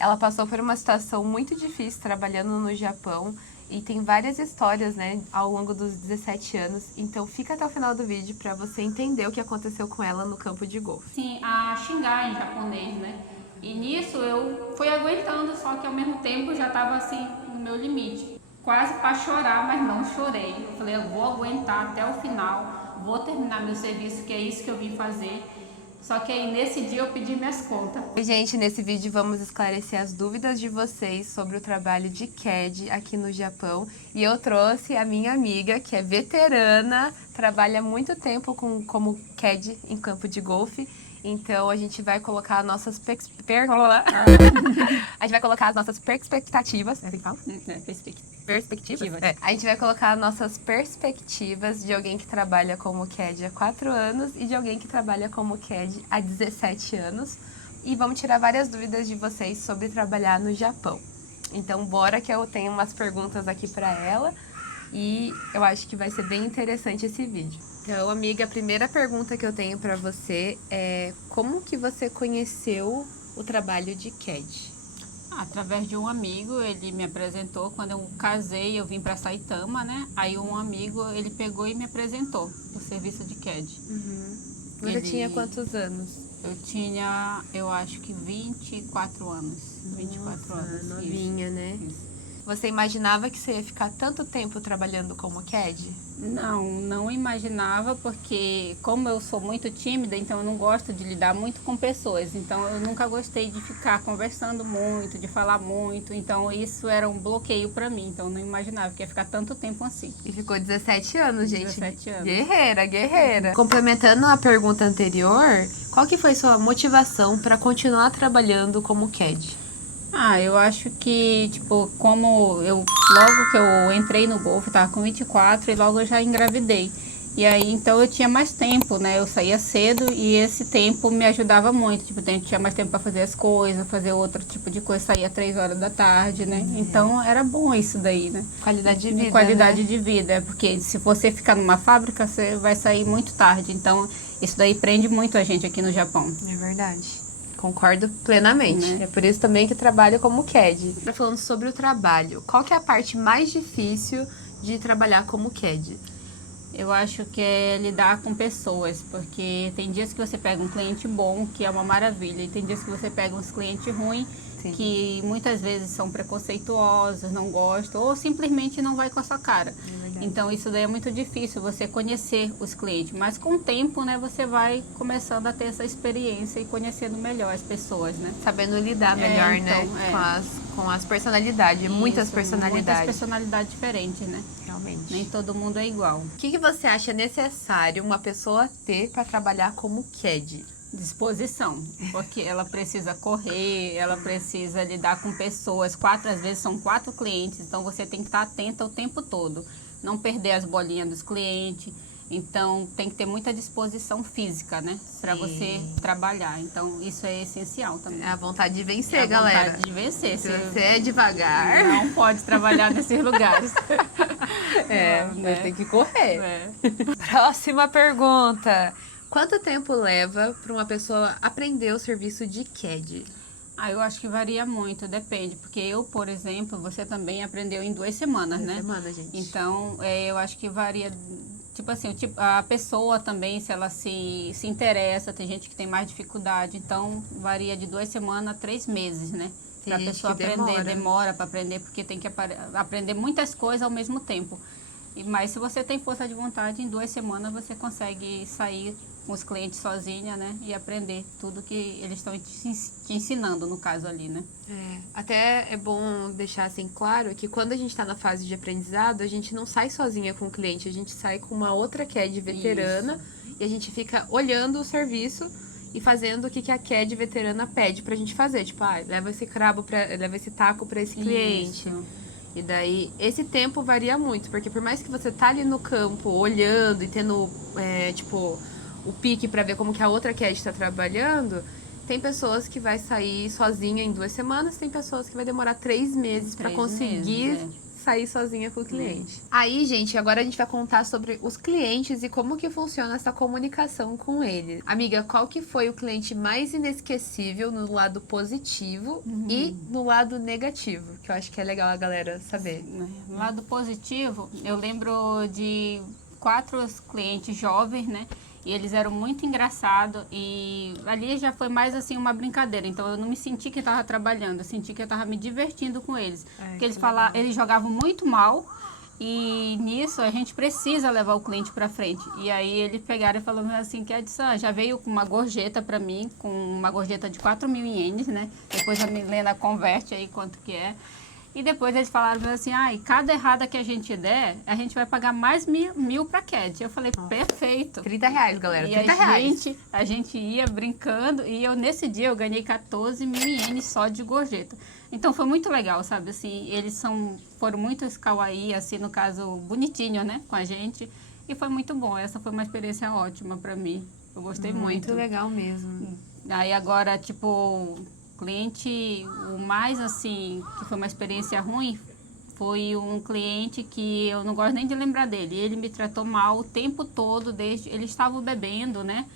Ela passou por uma situação muito difícil trabalhando no Japão e tem várias histórias, né, ao longo dos 17 anos. Então fica até o final do vídeo para você entender o que aconteceu com ela no campo de golfe. Sim, a xingar em japonês, né? E nisso eu fui aguentando, só que ao mesmo tempo já estava assim no meu limite. Quase para chorar, mas não chorei. Eu falei, eu vou aguentar até o final, vou terminar meu serviço, que é isso que eu vim fazer. Só que aí nesse dia eu pedi minhas contas. Gente, nesse vídeo vamos esclarecer as dúvidas de vocês sobre o trabalho de CAD aqui no Japão. E eu trouxe a minha amiga, que é veterana, trabalha há muito tempo como CAD em campo de golfe. Então a gente vai colocar nossas a gente vai colocar as nossas perspectivas. É assim que fala? Perspectivas? É. A gente vai colocar nossas perspectivas de alguém que trabalha como CAD há 4 anos e de alguém que trabalha como CAD há 17 anos. E vamos tirar várias dúvidas de vocês sobre trabalhar no Japão. Então, bora que eu tenho umas perguntas aqui para ela e eu acho que vai ser bem interessante esse vídeo. Então, amiga, a primeira pergunta que eu tenho para você é como que você conheceu o trabalho de CAD? Através de um amigo, ele me apresentou. Quando eu casei, eu vim para Saitama, né? Aí um amigo, ele pegou e me apresentou o serviço de CAD. Você tinha quantos anos? Eu tinha, eu acho que 24 anos. 24 anos. Novinha, isso. né? Isso. Você imaginava que você ia ficar tanto tempo trabalhando como CAD? Não imaginava, porque como eu sou muito tímida, então eu não gosto de lidar muito com pessoas. Então eu nunca gostei de ficar conversando muito, de falar muito. Então isso era um bloqueio para mim. Então eu não imaginava que ia ficar tanto tempo assim. E ficou 17 anos, gente. 17 anos. Guerreira, guerreira. Complementando a pergunta anterior, qual que foi sua motivação para continuar trabalhando como CAD? Eu acho que, tipo, logo que eu entrei no golfe, tava com 24 e logo eu já engravidei. E aí, então eu tinha mais tempo, né? Eu saía cedo e esse tempo me ajudava muito. Tipo, eu tinha mais tempo para fazer as coisas, fazer outro tipo de coisa, saía 3 horas da tarde, né? Então era bom isso daí, né? Qualidade de vida, Qualidade né? de vida, porque se você ficar numa fábrica, você vai sair muito tarde. Então, isso daí prende muito a gente aqui no Japão. É verdade. Concordo plenamente. Né? É por isso também que trabalho como CAD. Tá falando sobre o trabalho. Qual que é a parte mais difícil de trabalhar como CAD? Eu acho que é lidar com pessoas, porque tem dias que você pega um cliente bom, que é uma maravilha, e tem dias que você pega uns clientes ruins, Sim. que muitas vezes são preconceituosos, não gostam, ou simplesmente não vai com a sua cara. Então isso daí é muito difícil, você conhecer os clientes, mas com o tempo, né, você vai começando a ter essa experiência e conhecendo melhor as pessoas, né? Sabendo lidar melhor, então, né? Com as personalidades, muitas personalidades. Muitas personalidades diferentes, né? Realmente. Nem todo mundo é igual. O que você acha necessário uma pessoa ter para trabalhar como CAD? Disposição, porque ela precisa correr, ela precisa lidar com pessoas, às vezes são 4 clientes, então você tem que estar atenta o tempo todo, não perder as bolinhas dos clientes, então tem que ter muita disposição física, né, para você trabalhar, então isso é essencial também. É a vontade de vencer, a galera. vontade de vencer. Se você é devagar, não pode trabalhar nesses lugares. Tem que correr. É. Próxima pergunta. Quanto tempo leva para uma pessoa aprender o serviço de CAD? Eu acho que varia muito, depende. Porque eu, por exemplo, você também aprendeu em 2 semanas, né? 2 semanas, gente. Então, eu acho que varia, tipo assim, a pessoa também, se ela se interessa, tem gente que tem mais dificuldade. Então, varia de 2 semanas a 3 meses, né? Para a pessoa aprender, demora para aprender, porque tem que aprender muitas coisas ao mesmo tempo. Mas se você tem força de vontade, em 2 semanas você consegue sair com os clientes sozinha, né? E aprender tudo que eles estão te ensinando, no caso ali, né? Até é bom deixar assim claro que quando a gente está na fase de aprendizado, a gente não sai sozinha com o cliente, a gente sai com uma outra CAD veterana. Isso. E a gente fica olhando o serviço e fazendo o que a CAD veterana pede pra gente fazer. Tipo, leva esse taco para esse cliente. Isso. E daí, esse tempo varia muito, porque por mais que você tá ali no campo, olhando e tendo, o pique pra ver como que a outra CAD tá trabalhando, tem pessoas que vai sair sozinha em 2 semanas, tem pessoas que vai demorar 3 meses pra conseguir sair sozinha com o cliente. Aí, gente, agora a gente vai contar sobre os clientes e como que funciona essa comunicação com eles. Amiga, qual que foi o cliente mais inesquecível no lado positivo e no lado negativo? Que eu acho que é legal a galera saber. No lado positivo, eu lembro de 4 clientes jovens, né? E eles eram muito engraçados e ali já foi mais assim uma brincadeira. Então eu não me senti que eu estava trabalhando, eu senti que eu estava me divertindo com eles. Porque eles jogavam muito mal e nisso a gente precisa levar o cliente para frente. E aí eles pegaram e falaram assim, que já veio com uma gorjeta para mim, com uma gorjeta de 4.000 ienes, né? Depois a Milena converte aí quanto que é. E depois eles falaram assim, cada errada que a gente der, a gente vai pagar mais 1.000 para Ked. Eu falei, perfeito. R$30, galera, e R$30. A gente ia brincando e nesse dia eu ganhei 14.000 ienes só de gorjeta. Então foi muito legal, sabe, assim, eles foram muito kawaii, assim, no caso, bonitinho, né, com a gente. E foi muito bom, essa foi uma experiência ótima para mim. Eu gostei muito. Muito legal mesmo. Aí agora, tipo... cliente, o mais assim, que foi uma experiência ruim, foi um cliente que eu não gosto nem de lembrar dele. Ele me tratou mal o tempo todo, ele estava bebendo, né?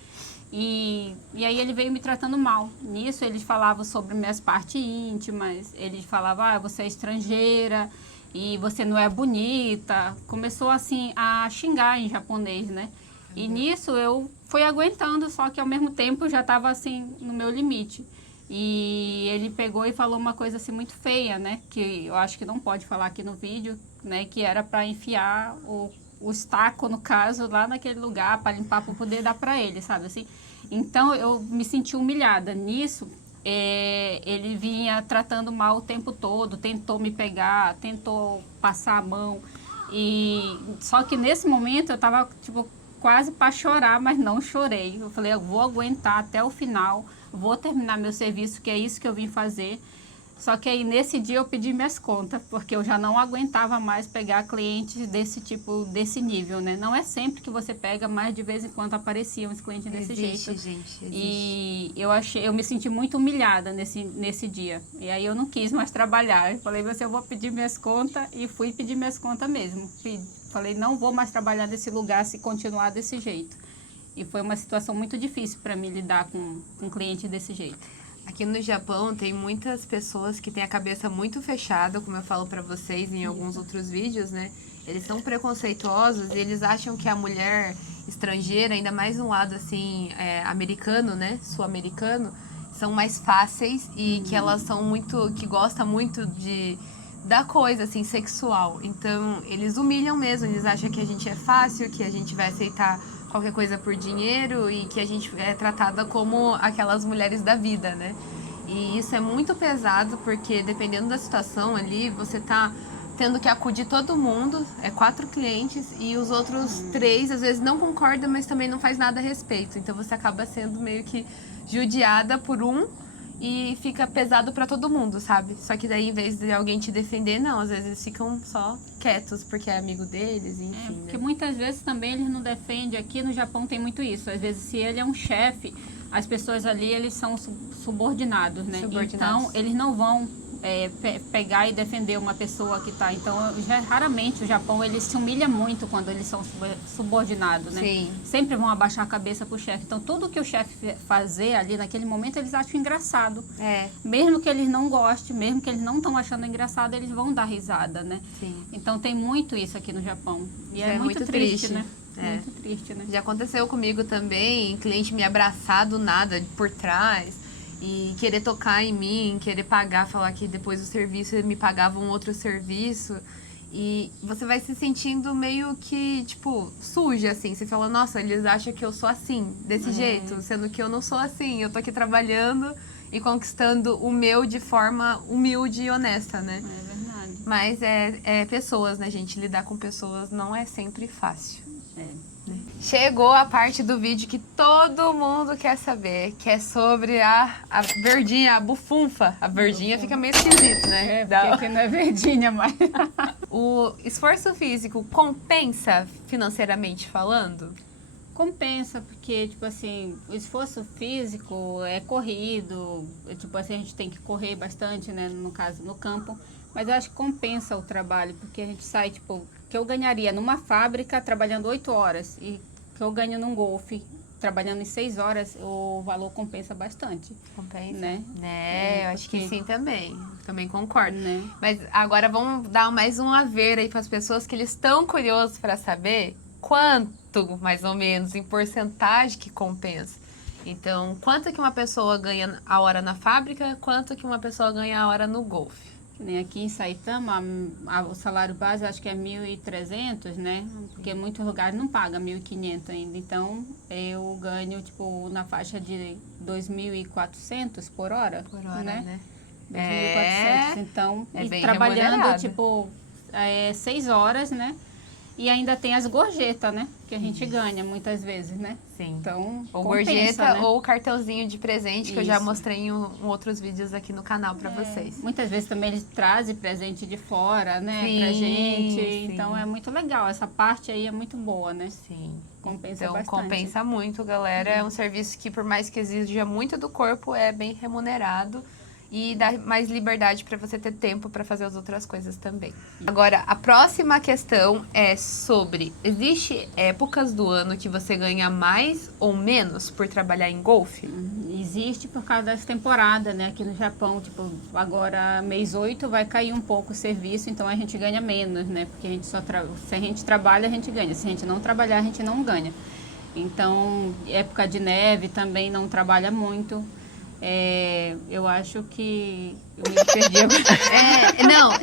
E aí ele veio me tratando mal. Nisso eles falavam sobre minhas partes íntimas, eles falavam, você é estrangeira e você não é bonita. Começou assim a xingar em japonês, né? E nisso eu fui aguentando, só que ao mesmo tempo já estava assim no meu limite. E ele pegou e falou uma coisa assim muito feia, né? Que eu acho que não pode falar aqui no vídeo, né? Que era para enfiar o estaco, no caso, lá naquele lugar, para limpar, para poder dar para ele, sabe assim? Então eu me senti humilhada nisso. Ele vinha tratando mal o tempo todo, tentou me pegar, tentou passar a mão. E só que nesse momento eu tava tipo quase para chorar, mas não chorei. Eu falei, eu vou aguentar até o final, vou terminar meu serviço, que é isso que eu vim fazer. Só que aí nesse dia eu pedi minhas contas, porque eu já não aguentava mais pegar clientes desse tipo, desse nível, né? Não é sempre que você pega, mas de vez em quando apareciam os clientes desse jeito. Gente, E eu me senti muito humilhada nesse dia. E aí eu não quis mais trabalhar. Eu falei, eu vou pedir minhas contas, e fui pedir minhas contas mesmo. Falei, não vou mais trabalhar nesse lugar se continuar desse jeito. E foi uma situação muito difícil para mim lidar com um cliente desse jeito. Aqui no Japão tem muitas pessoas que têm a cabeça muito fechada, como eu falo pra vocês em alguns outros vídeos, né? Eles são preconceituosos e eles acham que a mulher estrangeira, ainda mais um lado assim, americano, né? Sul-americano, são mais fáceis e que elas são muito, que gostam muito da coisa assim, sexual. Então, eles humilham mesmo, eles acham que a gente é fácil, que a gente vai aceitar qualquer coisa por dinheiro e que a gente é tratada como aquelas mulheres da vida, né? E isso é muito pesado porque dependendo da situação ali, você tá tendo que acudir todo mundo, 4 clientes e os outros 3 às vezes não concordam, mas também não faz nada a respeito. Então você acaba sendo meio que judiada por e fica pesado pra todo mundo, sabe? Só que daí, em vez de alguém te defender, não, às vezes eles ficam só quietos porque é amigo deles, enfim. Porque né? muitas vezes também eles não defendem. Aqui no Japão tem muito isso. Às vezes, se ele é um chefe, as pessoas ali, eles são subordinados, né? Então, eles não vão pegar e defender uma pessoa que tá. Então, raramente o Japão, ele se humilha muito quando eles são subordinados, né? Sim. Sempre vão abaixar a cabeça pro chefe. Então, tudo que o chefe fazer ali naquele momento, eles acham engraçado. Mesmo que eles não gostem, mesmo que eles não estão achando engraçado, eles vão dar risada, né? Sim. Então, tem muito isso aqui no Japão. E Isso é muito triste, né? Muito triste, né? Já aconteceu comigo também, cliente me abraçar do nada, por trás, e querer tocar em mim, querer pagar, falar que depois do serviço ele me pagava um outro serviço. E você vai se sentindo meio que, tipo, suja, assim. Você fala, nossa, eles acham que eu sou assim, desse jeito, sendo que eu não sou assim. Eu tô aqui trabalhando e conquistando o meu de forma humilde e honesta, né? É verdade. Mas é pessoas, né, gente? Lidar com pessoas não é sempre fácil. Chegou a parte do vídeo que todo mundo quer saber, que é sobre a verdinha, a bufunfa. A verdinha fica meio esquisito, né? Porque aqui não é verdinha mais. O esforço físico compensa financeiramente falando? Compensa, porque, tipo assim, o esforço físico é corrido, tipo assim, a gente tem que correr bastante, né, no caso, no campo, Mas eu acho que compensa o trabalho, porque a gente sai, tipo, que eu ganharia numa fábrica trabalhando 8 horas e que eu ganho num golfe trabalhando em 6 horas, o valor compensa bastante. Compensa? Né? Eu acho que sim também. Também concordo. Né? Mas agora vamos dar mais um haver aí para as pessoas que eles estão curiosos para saber quanto, mais ou menos, em porcentagem que compensa. Então, quanto que uma pessoa ganha a hora na fábrica, quanto que uma pessoa ganha a hora no golfe? Nem aqui em Saitama, o salário base eu acho que é 1.300, né? Porque muitos lugares não pagam 1.500 ainda. Então, eu ganho, tipo, na faixa de 2.400 por hora. Por hora, né? 2.400. Então, é bem trabalhando, remunerado. tipo, 6 horas, né? E ainda tem as gorjetas, né? Que a gente ganha muitas vezes, né? Sim. Então, ou compensa, gorjeta, né? ou cartãozinho de presente, que eu já Isso. mostrei em outros vídeos aqui no canal pra vocês. Muitas vezes também eles trazem presente de fora, né? Sim, pra gente. sim. Então, é muito legal. Essa parte aí é muito boa, né? Sim. Compensa Então, bastante. compensa muito, galera. É um serviço que, por mais que exija muito do corpo, é bem remunerado. E dá mais liberdade para você ter tempo para fazer as outras coisas também. Agora, a próxima questão é sobre... Existe épocas do ano que você ganha mais ou menos por trabalhar em golfe? Existe por causa das temporadas, né? Aqui no Japão, tipo, agora mês 8 vai cair um pouco o serviço, então a gente ganha menos, né? Porque a gente só se a gente trabalha, a gente ganha. Se a gente não trabalhar, a gente não ganha. Então, época de neve também não trabalha muito. Eu acho que eu me perdi agora.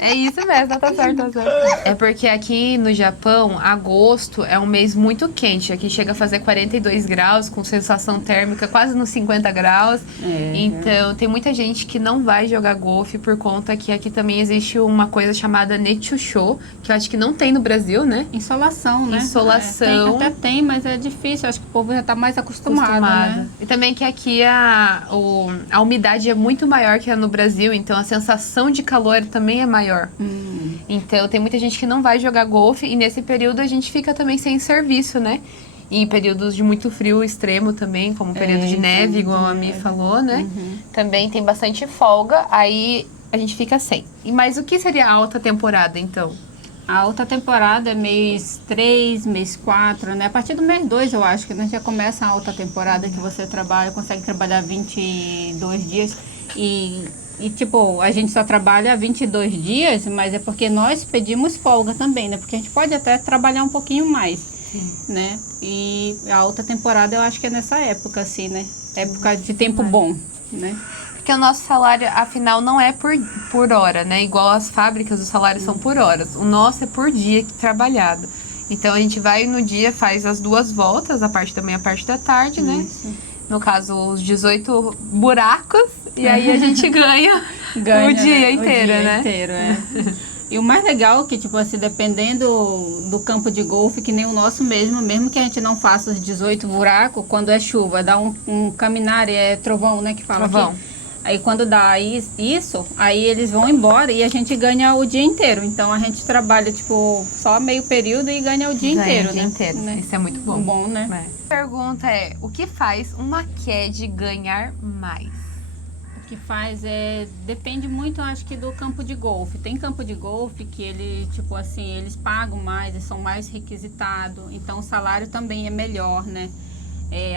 É isso mesmo, tá certo, tá certo. É porque aqui no Japão, agosto é um mês muito quente. Aqui chega a fazer 42 graus, com sensação térmica quase nos 50 graus. Então, tem muita gente que não vai jogar golfe por conta que aqui também existe uma coisa chamada Netsusho, que eu acho que não tem no Brasil, né? Insolação, né? Insolação. Até tem, mas é difícil. Acho que o povo já tá mais acostumado. Né? E também que aqui a umidade é muito maior que no Brasil, então a sensação de calor também é maior. Então tem muita gente que não vai jogar golfe e nesse período a gente fica também sem serviço, né? Em períodos de muito frio extremo também, como o período de neve, igual a Mi falou, né? Também tem bastante folga, aí a gente fica sem. Mas o que seria a alta temporada, então? A alta temporada é mês 3, mês 4, né? A partir do mês 2, eu acho que a gente já começa a alta temporada que você consegue trabalhar 22 dias. E tipo, a gente só trabalha 22 dias, mas é porque nós pedimos folga também, né? Porque a gente pode até trabalhar um pouquinho mais, né? E a alta temporada eu acho que é nessa época, assim, né? Época de tempo bom, né? Porque o nosso salário, afinal, não é por hora, né? Igual as fábricas, os salários são por horas. O nosso é por dia trabalhado. Então, a gente vai no dia, faz as 2 voltas, a parte da manhã e a parte da tarde, né? No caso, os 18 buracos. E aí, a gente ganha o dia inteiro, né? E o mais legal é que, tipo assim, dependendo do campo de golfe, que nem o nosso mesmo que a gente não faça os 18 buracos, quando é chuva, dá um caminhar, é trovão, né, que fala trovão. Aqui. Aí quando dá isso, aí eles vão embora e a gente ganha o dia inteiro. Então a gente trabalha, tipo, só meio período e ganha o dia inteiro, né? Né? Isso é muito bom. Bom, né? A pergunta é, o que faz uma CAD ganhar mais? O que faz depende muito, acho que, do campo de golfe. Tem campo de golfe que ele, tipo assim, eles pagam mais, eles são mais requisitados, então o salário também é melhor, né?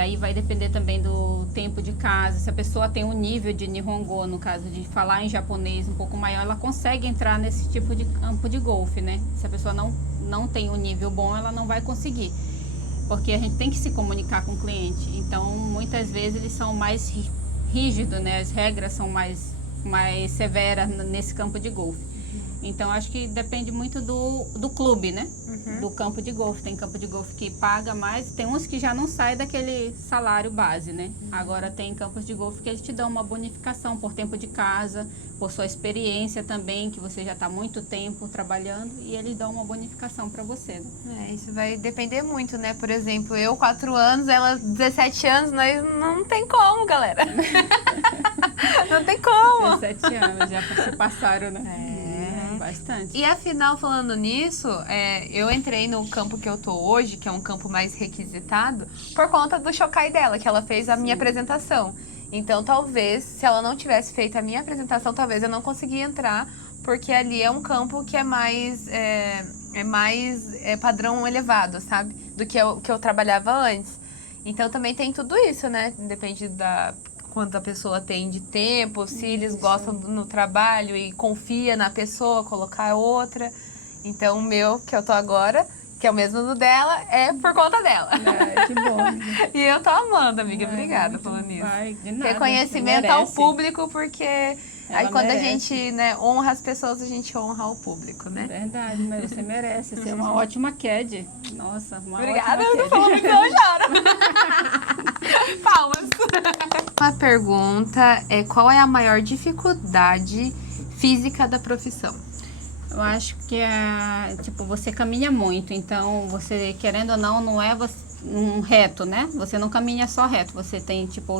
Aí vai depender também do tempo de casa. Se a pessoa tem um nível de Nihongo, no caso de falar em japonês um pouco maior, ela consegue entrar nesse tipo de campo de golfe, né? Se a pessoa não tem um nível bom, ela não vai conseguir. Porque a gente tem que se comunicar com o cliente. Então, muitas vezes eles são mais rígidos, né? As regras são mais severas nesse campo de golfe. Então, acho que depende muito do clube, né? Do campo de golfe. Tem campo de golfe que paga mais, tem uns que já não saem daquele salário base, né? Agora, tem campos de golfe que eles te dão uma bonificação por tempo de casa, por sua experiência também, que você já está muito tempo trabalhando, e eles dão uma bonificação para você, né? Isso vai depender muito, né? Por exemplo, eu 4 anos, ela 17 anos, nós não tem como, galera. Não tem como. 17 anos já se passaram, né? Bastante. E afinal, falando nisso, eu entrei no campo que eu tô hoje, que é um campo mais requisitado, por conta do Shokai dela, que ela fez a minha apresentação. Então, talvez, se ela não tivesse feito a minha apresentação, talvez eu não conseguia entrar, porque ali é um campo que é mais padrão elevado, sabe? Do que eu trabalhava antes. Então também tem tudo isso, né? Depende da quanto a pessoa tem de tempo, se eles gostam no trabalho e confia na pessoa, colocar outra. Então o meu, que eu tô agora, que é o mesmo do dela, é por conta dela. Que bom, amiga. E eu tô amando, amiga. Obrigada falando nisso. De nada, Reconhecimento ao público, porque aí quando merece. a gente, né, honra as pessoas, a gente honra o público, né? Verdade, mas você merece. Você é uma ótima CAD. Nossa, uma Obrigada, eu ótima tô falando que eu choro. Palmas. Uma pergunta é: qual é a maior dificuldade física da profissão? Eu acho que tipo, você caminha muito, então você, querendo ou não, não é um reto, né? Você não caminha só reto, você tem, tipo,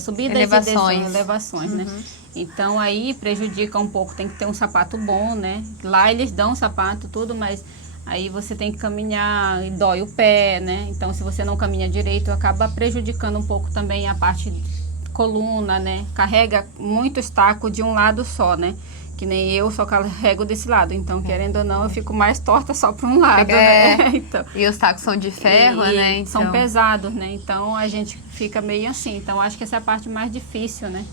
subidas Elevações. e descidas, elevações, né? Então aí prejudica um pouco, tem que ter um sapato bom, né? Lá eles dão sapato, tudo, mas aí você tem que caminhar e dói o pé, né? Então se você não caminha direito, acaba prejudicando um pouco também a parte coluna, né? Carrega muitos tacos de um lado só, né? Que nem eu só carrego desse lado. Então, querendo ou não, eu fico mais torta só para um lado, né? Então, e os tacos são de ferro, né? Então... São pesados, né? Então, a gente fica meio assim. Então, acho que essa é a parte mais difícil, né?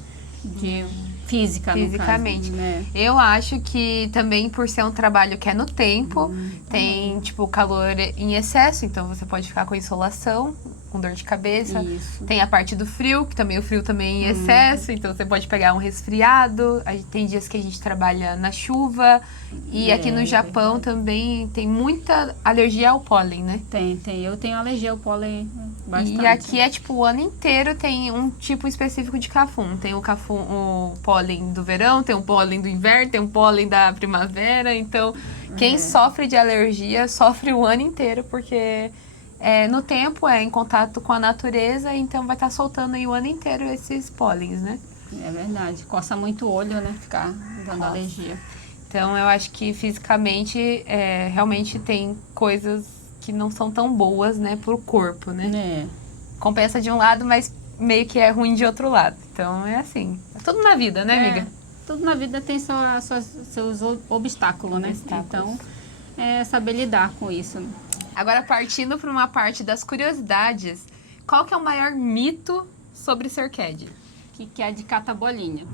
De fisicamente, no caso, né? Eu acho que também por ser um trabalho que é no tempo, tem, tipo, calor em excesso. Então, você pode ficar com insolação, com dor de cabeça. Isso. Tem a parte do frio, que também o frio também em excesso, então você pode pegar um resfriado. Tem dias que a gente trabalha na chuva. E aqui no Japão também tem muita alergia ao pólen, né? Tem. Eu tenho alergia ao pólen bastante. E aqui é tipo o ano inteiro tem um tipo específico de cafum. Tem o cafum, o pólen do verão, tem o pólen do inverno, tem o pólen da primavera. Então, quem sofre de alergia sofre o ano inteiro, porque... no tempo, em contato com a natureza, então vai estar soltando aí o ano inteiro esses pólens, né? É verdade. Coça muito o olho, né? Ficar dando alergia. Então, eu acho que fisicamente, realmente tem coisas que não são tão boas, né? Pro corpo, né? Compensa de um lado, mas meio que é ruim de outro lado. Então, é assim. É tudo na vida, né, amiga? Tudo na vida tem seus obstáculos, né? Então, é saber lidar com isso. Agora, partindo para uma parte das curiosidades, qual que é o maior mito sobre ser CAD? Que CAD cata bolinha.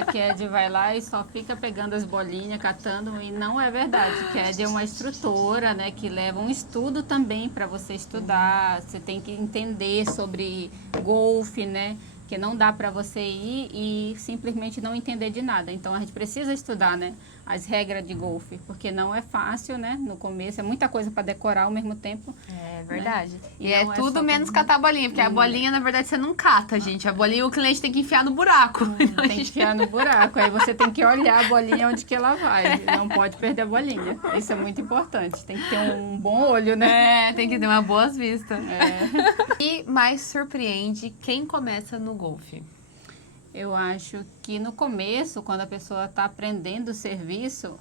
A CAD vai lá e só fica pegando as bolinhas, catando, e não é verdade. CAD é uma instrutora, né, que leva um estudo também para você estudar. Você tem que entender sobre golfe, né? Que não dá para você ir e simplesmente não entender de nada. Então, a gente precisa estudar, né, as regras de golfe, porque não é fácil, né, no começo. É muita coisa para decorar ao mesmo tempo. É verdade. Né? E é tudo menos catar a bolinha, porque a bolinha, na verdade, você não cata, gente. A bolinha o cliente tem que enfiar no buraco. Tem que enfiar no buraco. Aí você tem que olhar a bolinha onde que ela vai. Não pode perder a bolinha. Isso é muito importante. Tem que ter um bom olho, né? Tem que ter uma boa vista. E mais surpreende quem começa no golfe? Eu acho que no começo, quando a pessoa está aprendendo o serviço,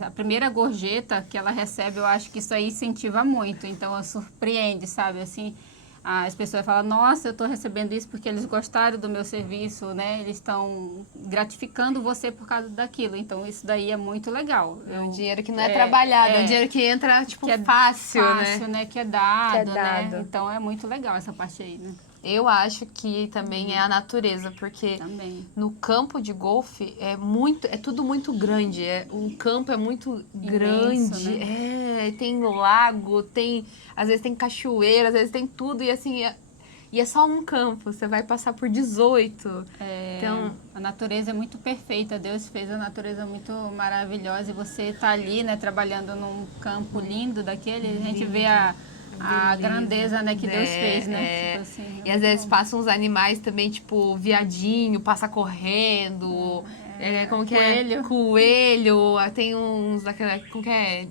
a primeira gorjeta que ela recebe, eu acho que isso aí incentiva muito. Então, surpreende, sabe? Assim, as pessoas falam, nossa, eu estou recebendo isso porque eles gostaram do meu serviço, né? Eles estão gratificando você por causa daquilo. Então, isso daí é muito legal. É um dinheiro que não é trabalhado, é um dinheiro que entra, tipo, que fácil, né? Que é dado, né? Então, é muito legal essa parte aí, né? Eu acho que também é a natureza, porque no campo de golfe é tudo muito grande. O campo é muito grande. Né? Tem lago, às vezes tem cachoeira, às vezes tem tudo, e assim, e é só um campo, você vai passar por 18. Então, a natureza é muito perfeita, Deus fez a natureza muito maravilhosa, e você tá ali, né, trabalhando num campo lindo daquele, a gente vê a grandeza, né, que Deus fez, né? Tipo assim, e às vezes passam uns animais também, tipo viadinho, passa correndo, como que coelho. Coelho, tem uns daquela, como que é?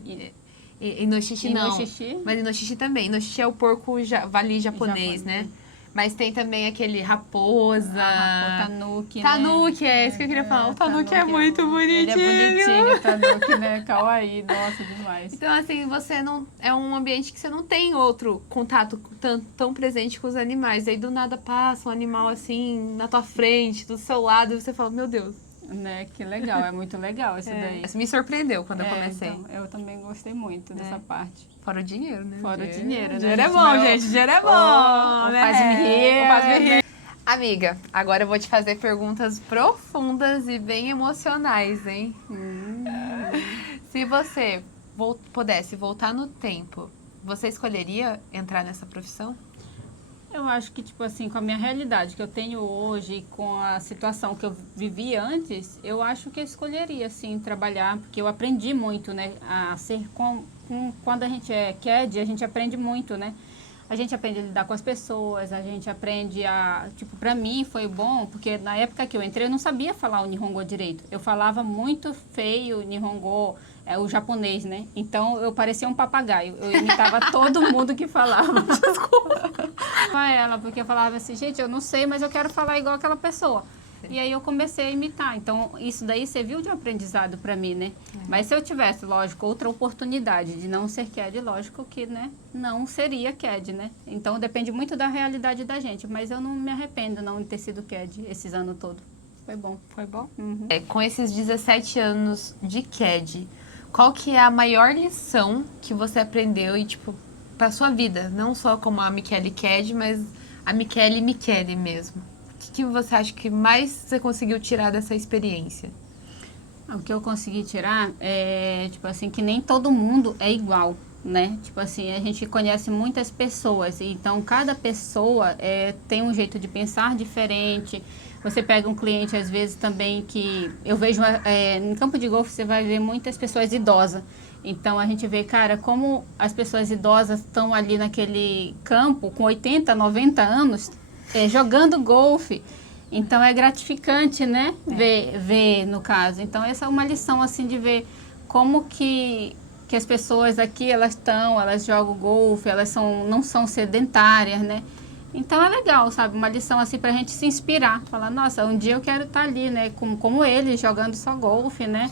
Inoxishi não. Mas inoxishi também. Inoxishi é o porco javali japonês, né? Mas tem também aquele raposa. Tanuki, Tanuki, né? É isso que eu queria falar. O Tanuki é muito bonitinho. Ele é bonitinho, o Tanuki, né? Kawaii, nossa, demais. Então, assim, você não... É um ambiente que você não tem outro contato tão presente com os animais. Aí, do nada, passa um animal, assim, na tua frente, do seu lado, e você fala, meu Deus. Né? Que legal, é muito legal isso daí. Isso me surpreendeu quando eu comecei. Então, eu também gostei muito dessa parte. Fora o dinheiro, né? Fora o dinheiro, né? Dinheiro é bom, gente. Dinheiro é bom, né? Faz-me rir. Faz-me rir. Amiga, agora eu vou te fazer perguntas profundas e bem emocionais, hein? Se você pudesse voltar no tempo, você escolheria entrar nessa profissão? Eu acho que, tipo assim, com a minha realidade que eu tenho hoje, com a situação que eu vivi antes, eu acho que eu escolheria, sim, trabalhar, porque eu aprendi muito, né? A ser quando a gente é CAD, a gente aprende muito, né? A gente aprende a lidar com as pessoas, a gente aprende a... Tipo, pra mim foi bom, porque na época que eu entrei, eu não sabia falar o Nihongo direito. Eu falava muito feio o Nihongo, o japonês, né? Então, eu parecia um papagaio. Eu imitava todo mundo que falava. Desculpa. Ela, porque eu falava assim, gente, eu não sei, mas eu quero falar igual aquela pessoa. E aí eu comecei a imitar. Então, isso daí serviu de um aprendizado para mim, né? Mas se eu tivesse, lógico, outra oportunidade de não ser CAD, lógico que, né, não seria CAD, né? Então, depende muito da realidade da gente. Mas eu não me arrependo não de ter sido CAD esses anos todos. Foi bom. Foi bom? Uhum. Com esses 17 anos de CAD, qual que é a maior lição que você aprendeu e, tipo, pra sua vida? Não só como a Michele CAD, mas a Michele mesmo. O que você acha que mais você conseguiu tirar dessa experiência? O que eu consegui tirar é, tipo assim, que nem todo mundo é igual, né? Tipo assim, a gente conhece muitas pessoas, então cada pessoa tem um jeito de pensar diferente. Você pega um cliente, às vezes, também que... Eu vejo, em campo de golfe, você vai ver muitas pessoas idosas. Então, a gente vê, cara, como as pessoas idosas estão ali naquele campo, com 80, 90 anos, jogando golfe. Então, é gratificante, né? Ver, no caso. Então, essa é uma lição, assim, de ver como que as pessoas aqui, elas jogam golfe, não são sedentárias, né? Então é legal, sabe? Uma lição assim pra gente se inspirar. Falar, nossa, um dia eu quero estar ali, né? Como ele, jogando só golfe, né?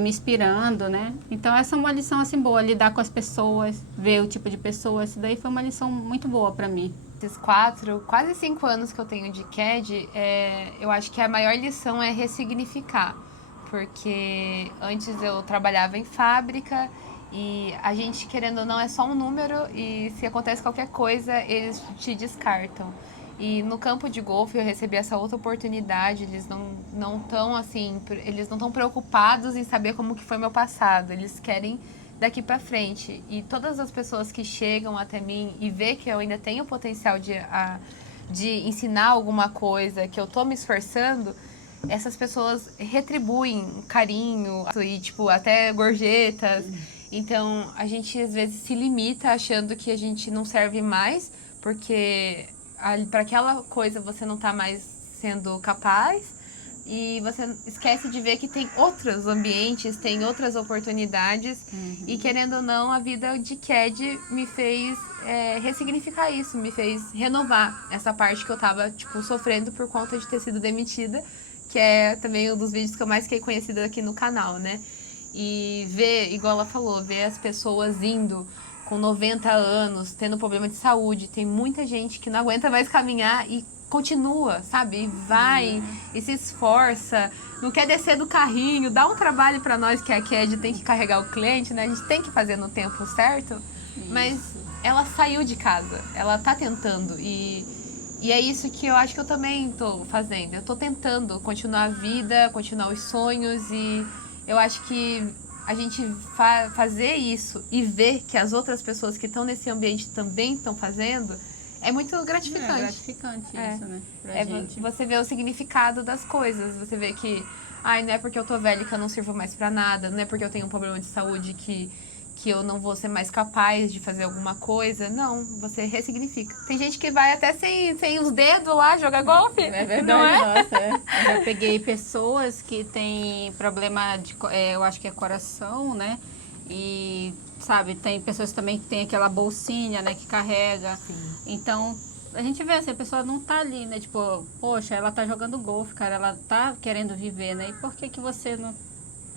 Me inspirando, né? Então essa é uma lição assim boa, lidar com as pessoas, ver o tipo de pessoa. Isso daí foi uma lição muito boa pra mim. Esses quase 5 anos que eu tenho de CAD, eu acho que a maior lição é ressignificar. Porque antes eu trabalhava em fábrica e a gente, querendo ou não, é só um número e se acontece qualquer coisa, eles te descartam. E no campo de golfe eu recebi essa outra oportunidade, eles não estão assim, eles não estão preocupados em saber como que foi meu passado, eles querem daqui para frente. E todas as pessoas que chegam até mim e vê que eu ainda tenho potencial de ensinar alguma coisa, que eu tô me esforçando, essas pessoas retribuem carinho e, tipo, até gorjetas. Então, a gente às vezes se limita achando que a gente não serve mais, porque para aquela coisa você não tá mais sendo capaz e você esquece de ver que tem outros ambientes, tem outras oportunidades. E, querendo ou não, a vida de CAD me fez ressignificar isso, me fez renovar essa parte que eu tava, tipo, sofrendo por conta de ter sido demitida, que é também um dos vídeos que eu mais fiquei conhecida aqui no canal, né? E ver, igual ela falou, ver as pessoas indo com 90 anos, tendo problema de saúde. Tem muita gente que não aguenta mais caminhar e continua, sabe? E vai e se esforça, não quer descer do carrinho, dá um trabalho para nós que é a CAD tem que carregar o cliente, né? A gente tem que fazer no tempo certo, mas ela saiu de casa, ela tá tentando e é isso que eu acho que eu também tô fazendo. Eu tô tentando continuar a vida, continuar os sonhos e eu acho que a gente fazer isso e ver que as outras pessoas que estão nesse ambiente também estão fazendo é muito gratificante. É gratificante isso, né? Pra gente. Você vê o significado das coisas. Você vê que não é porque eu tô velha que eu não sirvo mais pra nada, não é porque eu tenho um problema de saúde que eu não vou ser mais capaz de fazer alguma coisa. Não, você ressignifica. Tem gente que vai até sem os dedos lá jogar golfe. É verdade, não é? Nossa, Eu já peguei pessoas que têm problema de, eu acho que é coração, né? E, sabe, tem pessoas também que tem aquela bolsinha, né, que carrega. Sim. Então, a gente vê assim, a pessoa não tá ali, né? Tipo, poxa, ela tá jogando golfe, cara, ela tá querendo viver, né? E por que você não...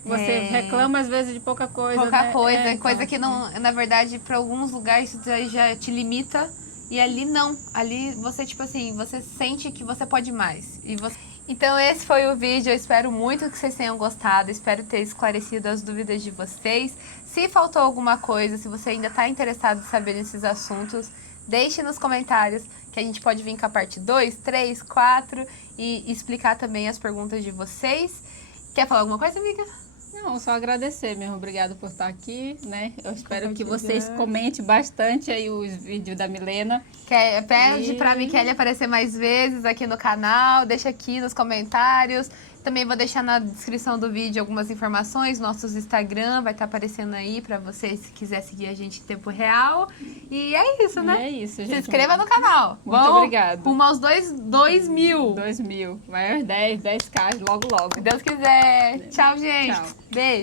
Você reclama às vezes de pouca coisa, Pouca coisa, então, coisa que não, na verdade, para alguns lugares isso aí já te limita e ali não. Ali você, tipo assim, você sente que você pode mais. Então esse foi o vídeo, eu espero muito que vocês tenham gostado, espero ter esclarecido as dúvidas de vocês. Se faltou alguma coisa, se você ainda está interessado em saber nesses assuntos, deixe nos comentários que a gente pode vir com a parte 2, 3, 4 e explicar também as perguntas de vocês. Quer falar alguma coisa, amiga? Não, só agradecer mesmo. Obrigada por estar aqui, né? Eu espero que vocês comentem bastante aí os vídeos da Milena. Pede pra Michele aparecer mais vezes aqui no canal, deixa aqui nos comentários. Também vou deixar na descrição do vídeo algumas informações, nossos Instagram vai estar aparecendo aí pra você se quiser seguir a gente em tempo real. E é isso, né? É isso, gente. Se inscreva no canal. Muito obrigada. Rumo aos 2 mil. 2 mil. Vai aos 10, 10k logo logo. Se Deus quiser. Tchau, gente. Tchau. Beijo.